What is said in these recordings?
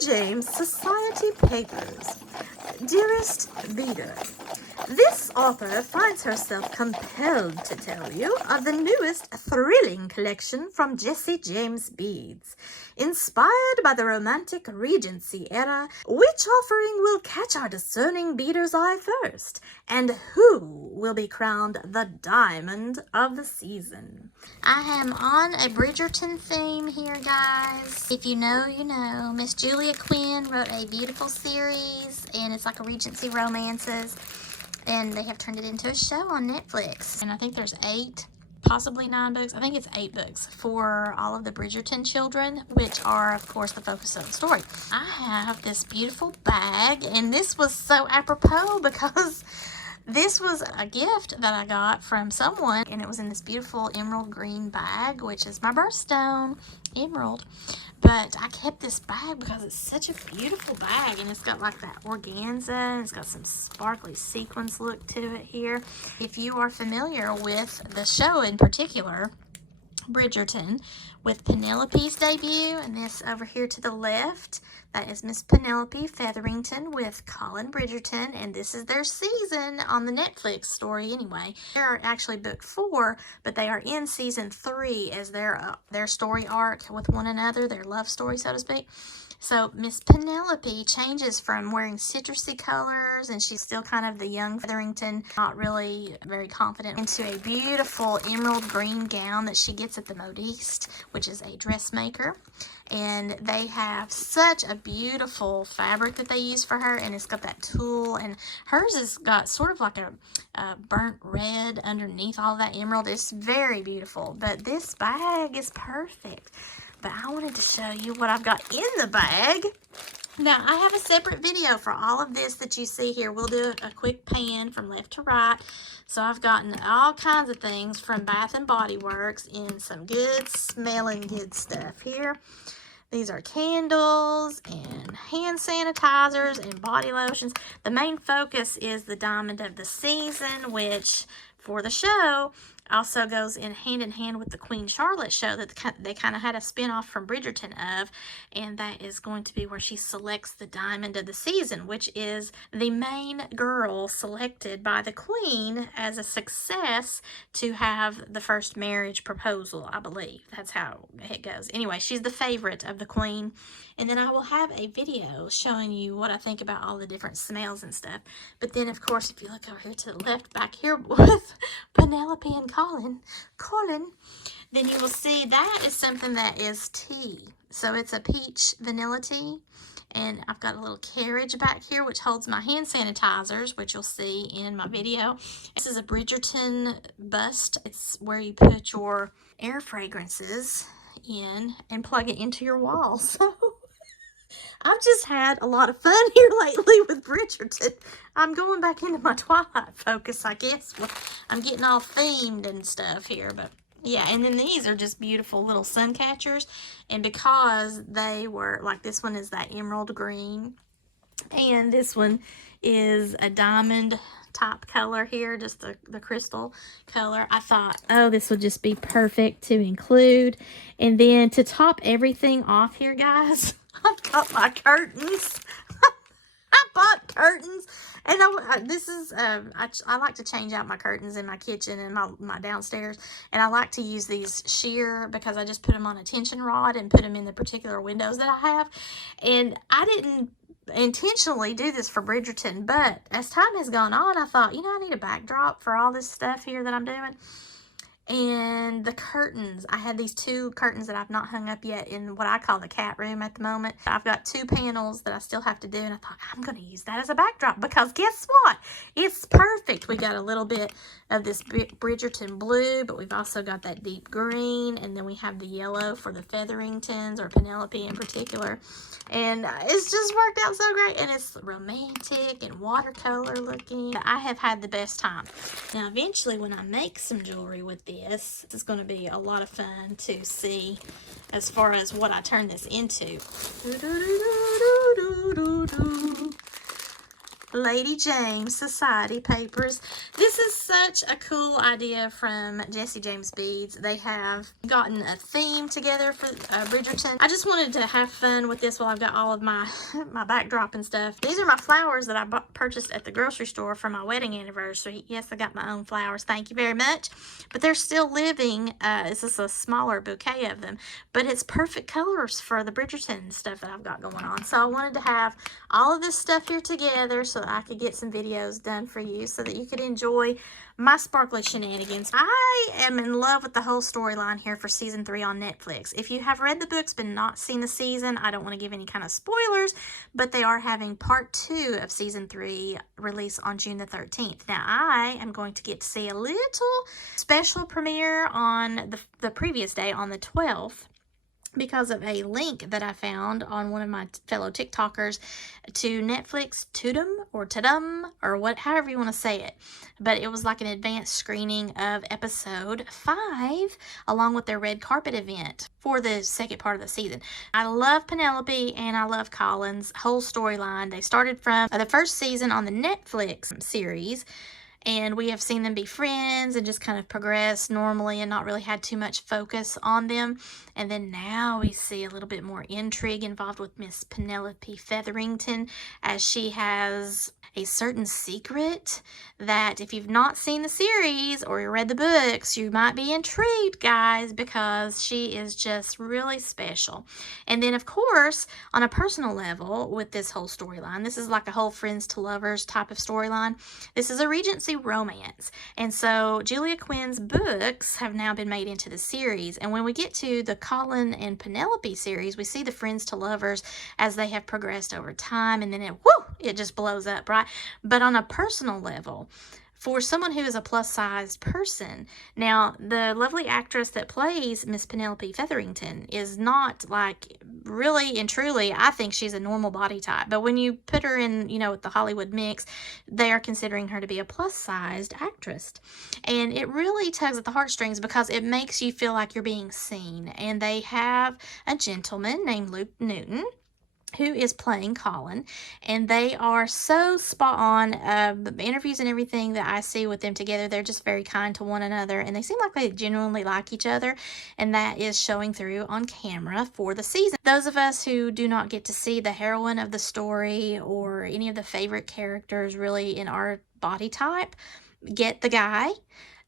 James Society Papers. Dearest Beader, this author finds herself compelled to tell you of the newest thrilling collection from Jesse James Beads. Inspired by the romantic Regency era, which offering will catch our discerning beader's eye first? And who will be crowned the diamond of the season? I am on a Bridgerton theme here, guys. If you know, you know. Miss Julia Quinn wrote a beautiful series, and it's like a Regency romances. And they have turned it into a show on Netflix. And I think there's 8, possibly 9 books. I think it's 8 books for all of the Bridgerton children, which are, of course, the focus of the story. I have this beautiful bag, and this was so apropos because this was a gift that I got from someone, and it was in this beautiful emerald green bag, which is my birthstone, emerald. But I kept this bag because it's such a beautiful bag, and it's got like that organza, and it's got some sparkly sequins look to it here. If you are familiar with the show in particular, Bridgerton, with Penelope's debut, and this over here to the left, that is Miss Penelope Featherington with Colin Bridgerton, and this is their season on the Netflix story anyway. They are actually book 4, but they are in season 3 as their story arc with one another, their love story, so to speak. So Miss Penelope changes from wearing citrusy colors, and she's still kind of the young Featherington, not really very confident, into a beautiful emerald green gown that she gets at the Modiste, which is a dressmaker. And they have such a beautiful fabric that they use for her, and it's got that tulle, and hers has got sort of like a burnt red underneath all that emerald. It's very beautiful, but this bag is perfect. But I wanted to show you what I've got in the bag. Now, I have a separate video for all of this that you see here. We'll do a quick pan from left to right. So I've gotten all kinds of things from Bath & Body Works in some good smelling good stuff here. These are candles and hand sanitizers and body lotions. The main focus is the diamond of the season, which for the show also goes in hand with the Queen Charlotte show that they kind of had a spin-off from Bridgerton of, and that is going to be where she selects the diamond of the season, which is the main girl selected by the Queen as a success to have the first marriage proposal, I believe. That's how it goes. Anyway, she's the favorite of the Queen. And then I will have a video showing you what I think about all the different smells and stuff. But then, of course, if you look over here to the left, back here with Penelope and Colin, then you will see that is something that is tea. So it's a peach vanilla tea. And I've got a little carriage back here, which holds my hand sanitizers, which you'll see in my video. This is a Bridgerton bust. It's where you put your air fragrances in and plug it into your wall. So I've just had a lot of fun here lately with Bridgerton. I'm going back into my Twilight focus, I guess. I'm getting all themed and stuff here, but yeah. And then these are just beautiful little sun catchers. And because they were, like this one is that emerald green, and this one is a diamond type color here, just the crystal color, I thought, oh, this would just be perfect to include. And then to top everything off here, guys, I've got my curtains. I bought curtains, and I like to change out my curtains in my kitchen and my downstairs, and I like to use these sheer because I just put them on a tension rod and put them in the particular windows that I have. And I didn't intentionally do this for Bridgerton, but as time has gone on, I thought, you know, I need a backdrop for all this stuff here that I'm doing. And the curtains, I had these 2 curtains that I've not hung up yet in what I call the cat room at the moment. I've got 2 panels that I still have to do, and I thought, I'm going to use that as a backdrop because guess what? It's perfect. We got a little bit of this Bridgerton blue, but we've also got that deep green, and then we have the yellow for the Featheringtons, or Penelope in particular. And it's just worked out so great, and it's romantic and watercolor looking. I have had the best time. Now, eventually, when I make some jewelry with this is going to be a lot of fun to see as far as what I turn this into. Lady James Society Papers. This is such a cool idea from Jesse James Beads. They have gotten a theme together for Bridgerton. I just wanted to have fun with this while I've got all of my backdrop and stuff. These are my flowers that I purchased at the grocery store for my wedding anniversary. Yes, I got my own flowers. Thank you very much. But they're still living. This is a smaller bouquet of them, but it's perfect colors for the Bridgerton stuff that I've got going on. So I wanted to have all of this stuff here together so that I could get some videos done for you so that you could enjoy my sparkly shenanigans. I am in love with the whole storyline here for season 3 on Netflix. If you have read the books but not seen the season, I don't want to give any kind of spoilers, but they are having part 2 of season 3 release on June the 13th. Now, I am going to get to see a little special premiere on the previous day on the 12th, because of a link that I found on one of my fellow TikTokers to Netflix Tudum or however you want to say it. But it was like an advanced screening of episode 5 along with their red carpet event for the second part of the season. I love Penelope and I love Colin's whole storyline. They started from the first season on the Netflix series, and we have seen them be friends and just kind of progress normally and not really had too much focus on them. And then now we see a little bit more intrigue involved with Miss Penelope Featherington, as she has a certain secret that if you've not seen the series or you read the books, you might be intrigued, guys, because she is just really special. And then, of course, on a personal level with this whole storyline, this is like a whole friends to lovers type of storyline. This is a Regency romance. And so Julia Quinn's books have now been made into the series. And when we get to the Colin and Penelope series, we see the friends to lovers as they have progressed over time. And then it just blows up, right? But on a personal level, for someone who is a plus-sized person, now the lovely actress that plays Miss Penelope Featherington is not like really and truly, I think she's a normal body type. But when you put her in, with the Hollywood mix, they are considering her to be a plus-sized actress. And it really tugs at the heartstrings because it makes you feel like you're being seen. And they have a gentleman named Luke Newton who is playing Colin, and they are so spot on. The interviews and everything that I see with them together, they're just very kind to one another, and they seem like they genuinely like each other, and that is showing through on camera for the season. Those of us who do not get to see the heroine of the story or any of the favorite characters really in our body type get the guy.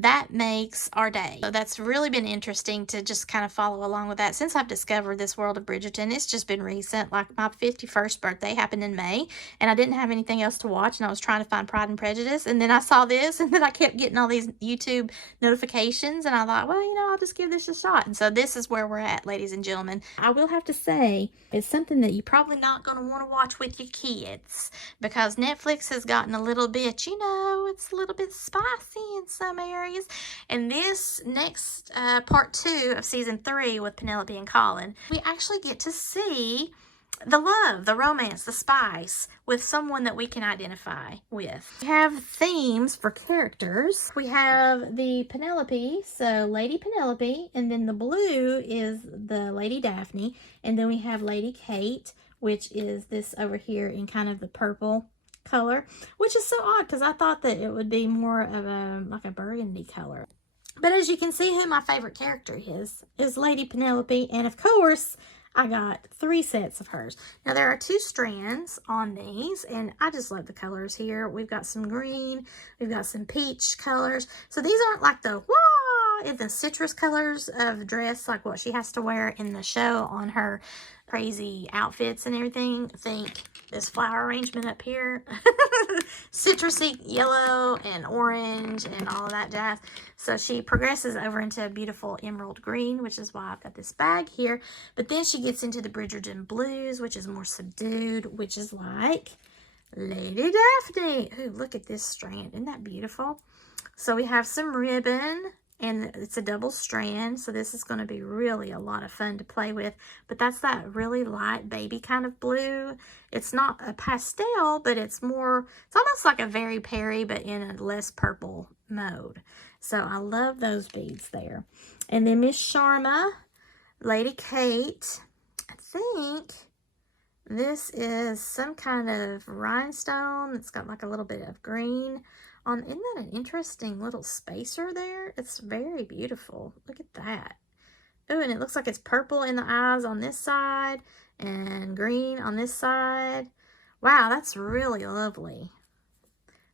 That makes our day. So that's really been interesting to just kind of follow along with that. Since I've discovered this world of Bridgerton, it's just been recent. Like my 51st birthday happened in May, and I didn't have anything else to watch, and I was trying to find Pride and Prejudice, and then I saw this, and then I kept getting all these YouTube notifications, and I thought, well, I'll just give this a shot. And so this is where we're at, ladies and gentlemen. I will have to say, it's something that you're probably not going to want to watch with your kids, because Netflix has gotten a little bit, it's a little bit spicy in some areas. And this next part 2 of season 3 with Penelope and Colin, we actually get to see the love, the romance, the spice with someone that we can identify with. We have themes for characters. We have the Penelope, so Lady Penelope, and then the blue is the Lady Daphne, and then we have Lady Kate, which is this over here in kind of the purple color, which is so odd because I thought that it would be more of a burgundy color. But as you can see, who my favorite character is Lady Penelope, and of course I got 3 sets of hers. Now there are 2 strands on these, and I just love the colors here. We've got some green, we've got some peach colors. So these aren't like the citrus colors of dress like what she has to wear in the show on her crazy outfits and everything. Think this flower arrangement up here. Citrusy yellow and orange and all of that jazz. So she progresses over into a beautiful emerald green, which is why I've got this bag here. But then she gets into the Bridgerton blues, which is more subdued, which is like Lady Daphne. Ooh, look at this strand. Isn't that beautiful? So we have some ribbon, and it's a double strand, so this is going to be really a lot of fun to play with. But that's that really light baby kind of blue. It's not a pastel, but it's almost like a Very Perry, but in a less purple mode. So I love those beads there. And then Miss Sharma, Lady Kate, I think This is some kind of rhinestone. It's got like a little bit of green on. Isn't that an interesting little spacer there? It's very beautiful. Look at that. Oh, and it looks like it's purple in the eyes on this side and green on this side. Wow, that's really lovely.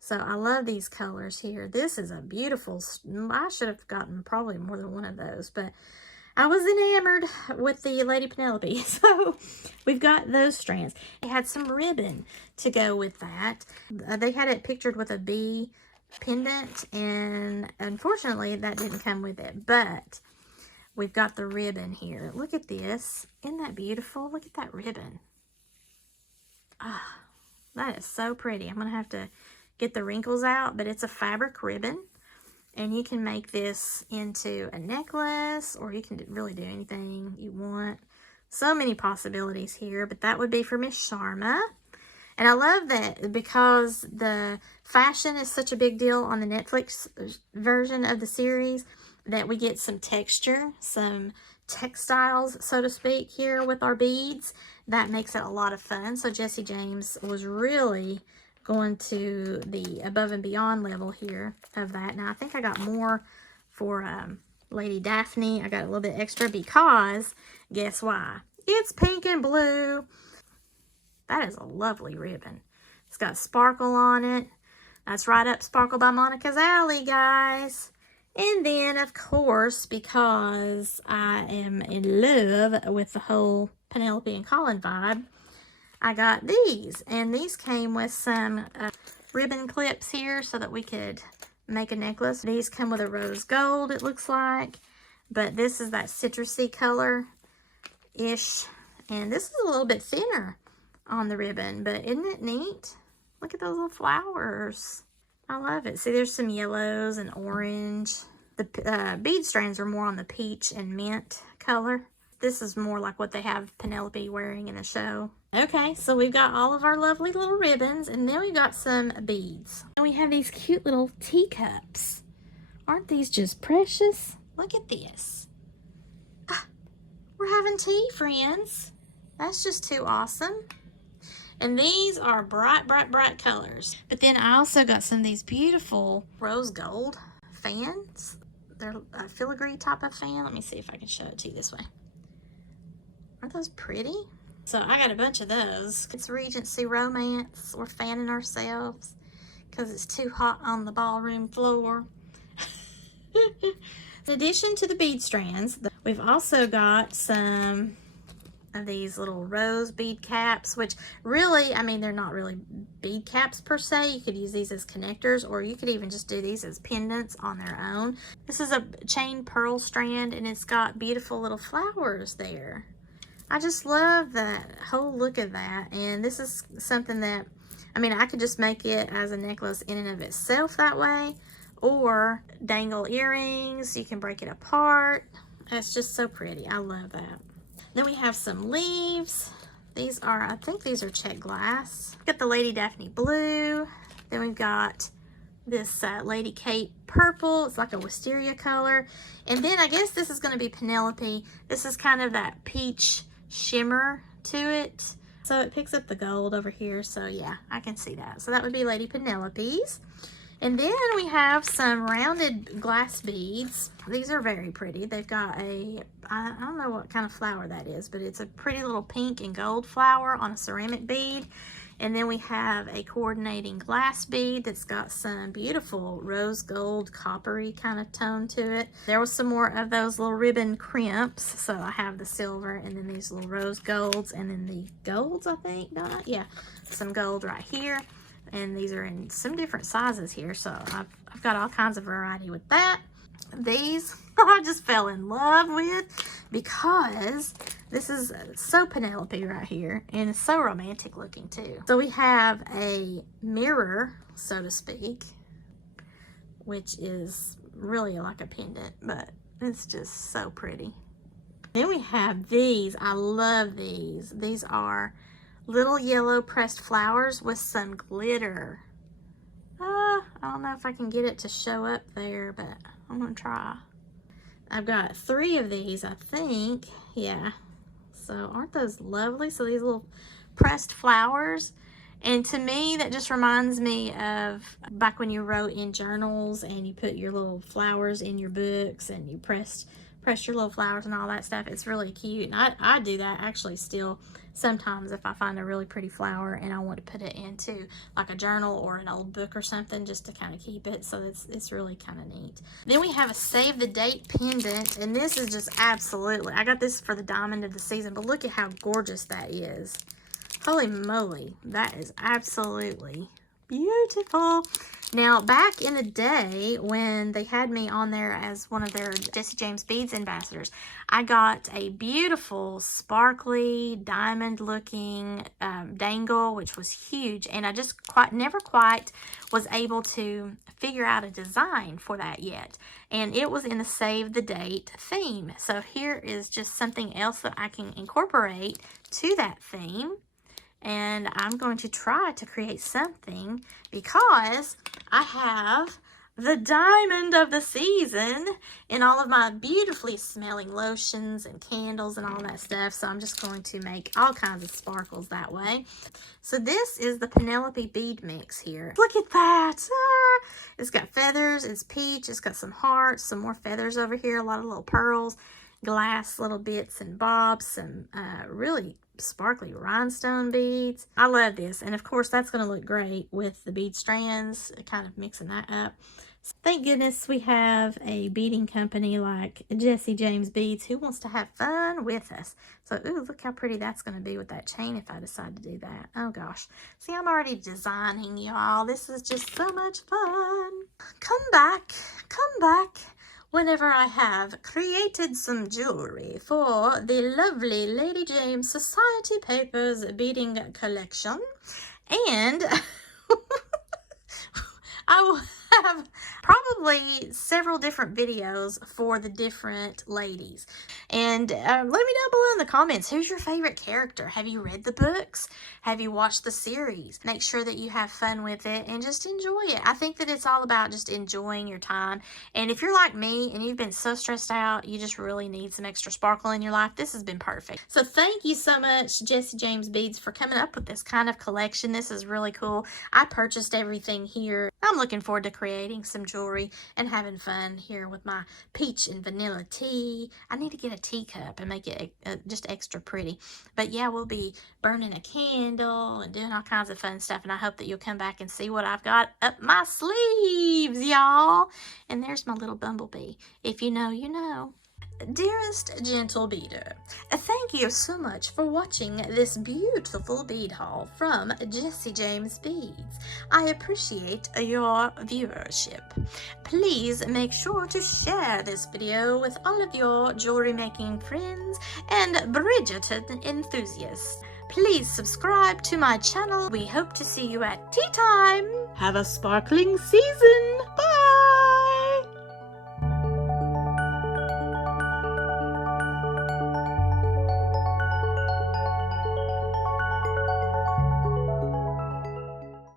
So I love these colors here. This is a beautiful, I should have gotten probably more than one of those, but I was enamored with the Lady Penelope. So we've got those strands. They had some ribbon to go with that. They had it pictured with a bee pendant, and unfortunately that didn't come with it, but we've got the ribbon here. Look at this. Isn't that beautiful? Look at that ribbon. Ah, that is so pretty. I'm going to have to get the wrinkles out, but it's a fabric ribbon, and you can make this into a necklace, or you can really do anything you want. So many possibilities here, but that would be for Miss Sharma. And I love that because the fashion is such a big deal on the Netflix version of the series, that we get some texture, some textiles, so to speak, here with our beads. That makes it a lot of fun. So Jesse James was really going to the above and beyond level here of that. Now I think I got more for Lady Daphne. I got a little bit extra because guess why? It's pink and blue. That is a lovely ribbon. It's got sparkle on it. That's right up Sparkle by Monica's alley, guys. And then, of course, because I am in love with the whole Penelope and Colin vibe, I got these. And these came with some ribbon clips here so that we could make a necklace. These come with a rose gold, it looks like. But this is that citrusy color-ish. And this is a little bit thinner on the ribbon. But isn't it neat? Look at those little flowers. I love it. See, there's some yellows and orange. The bead strands are more on the peach and mint color. This is more like what they have Penelope wearing in the show. Okay, so we've got all of our lovely little ribbons, and then we've got some beads. And we have these cute little teacups. Aren't these just precious? Look at this. Ah, we're having tea, friends. That's just too awesome. And these are bright, bright, bright colors. But then I also got some of these beautiful rose gold fans. They're a filigree type of fan. Let me see if I can show it to you this way. Aren't those pretty? So I got a bunch of those. It's Regency Romance. We're fanning ourselves because it's too hot on the ballroom floor. In addition to the bead strands, we've also got some of these little rose bead caps, which really, I mean, they're not really bead caps per se. You could use these as connectors, or you could even just do these as pendants on their own. This is a chain pearl strand, and it's got beautiful little flowers there. I just love that whole look of that. And this is something that, I mean, I could just make it as a necklace in and of itself that way, or dangle earrings. You can break it apart. It's just so pretty. I love that. Then we have some leaves. These are, I think these are check glass. Got the Lady Daphne blue. Then we've got this Lady Kate purple. It's like a wisteria color. And then I guess this is going to be Penelope. This is kind of that peach shimmer to it. So it picks up the gold over here. So yeah, I can see that. So that would be Lady Penelope's. And then we have some rounded glass beads. These are very pretty. They've got a, I don't know what kind of flower that is, but it's a pretty little pink and gold flower on a ceramic bead. And then we have a coordinating glass bead that's got some beautiful rose gold, coppery kind of tone to it. There was some more of those little ribbon crimps. So I have the silver and then these little rose golds and then the golds, I think, yeah, some gold right here. And these are in some different sizes here, so I've got all kinds of variety with that. These I just fell in love with because this is so Penelope right here, and it's so romantic looking too. So we have a mirror, so to speak, which is really like a pendant, but it's just so pretty. Then we have these. I love these. These are little yellow pressed flowers with some glitter. I don't know if I can get it to show up there, but I'm gonna try. I've got 3 of these, I think. Yeah. So aren't those lovely? So these little pressed flowers. And to me, that just reminds me of back when you wrote in journals and you put your little flowers in your books and you press your little flowers and all that stuff. It's really cute. And I do that actually still sometimes if I find a really pretty flower and I want to put it into like a journal or an old book or something just to kind of keep it. So it's really kind of neat. Then we have a save the date pendant, and this is just absolutely, I got this for the diamond of the season, but look at how gorgeous that is. Holy moly, that is absolutely beautiful. Now, back in the day when they had me on there as one of their Jesse James Beads ambassadors, I got a beautiful, sparkly, diamond-looking dangle, which was huge, and I just never quite was able to figure out a design for that yet. And it was in the Save the Date theme. So here is just something else that I can incorporate to that theme. And I'm going to try to create something because I have the diamond of the season in all of my beautifully smelling lotions and candles and all that stuff. So I'm just going to make all kinds of sparkles that way. So this is the Penelope bead mix here. Look at that. Ah, it's got feathers. It's peach. It's got some hearts, some more feathers over here, a lot of little pearls, glass little bits and bobs, some really sparkly rhinestone beads. I love this, and of course that's going to look great with the bead strands, kind of mixing that up. Thank goodness we have a beading company like Jesse James Beads who wants to have fun with us. So, ooh, look how pretty that's going to be with that chain if I decide to do that. Oh gosh. See, I'm already designing, y'all. This is just so much fun. Come back whenever I have created some jewelry for the lovely Lady James Society Papers beading collection. And I will have probably several different videos for the different ladies. And let me down below in the comments, who's your favorite character? Have you read the books? Have you watched the series? Make sure that you have fun with it and just enjoy it. I think that it's all about just enjoying your time. And if you're like me and you've been so stressed out, you just really need some extra sparkle in your life, this has been perfect. So thank you so much, Jesse James Beads, for coming up with this kind of collection. This is really cool. I purchased everything here. I'm looking forward to creating some jewelry and having fun here with my peach and vanilla tea. I need to get a teacup and make it just extra pretty. But yeah, we'll be burning a candle and doing all kinds of fun stuff. And I hope that you'll come back and see what I've got up my sleeves, y'all. And there's my little bumblebee. If you know, you know. Dearest gentle beader, thank you so much for watching this beautiful bead haul from Jesse James Beads. I appreciate your viewership. Please make sure to share this video with all of your jewelry making friends and Bridgerton enthusiasts. Please subscribe to my channel. We hope to see you at tea time. Have a sparkling season!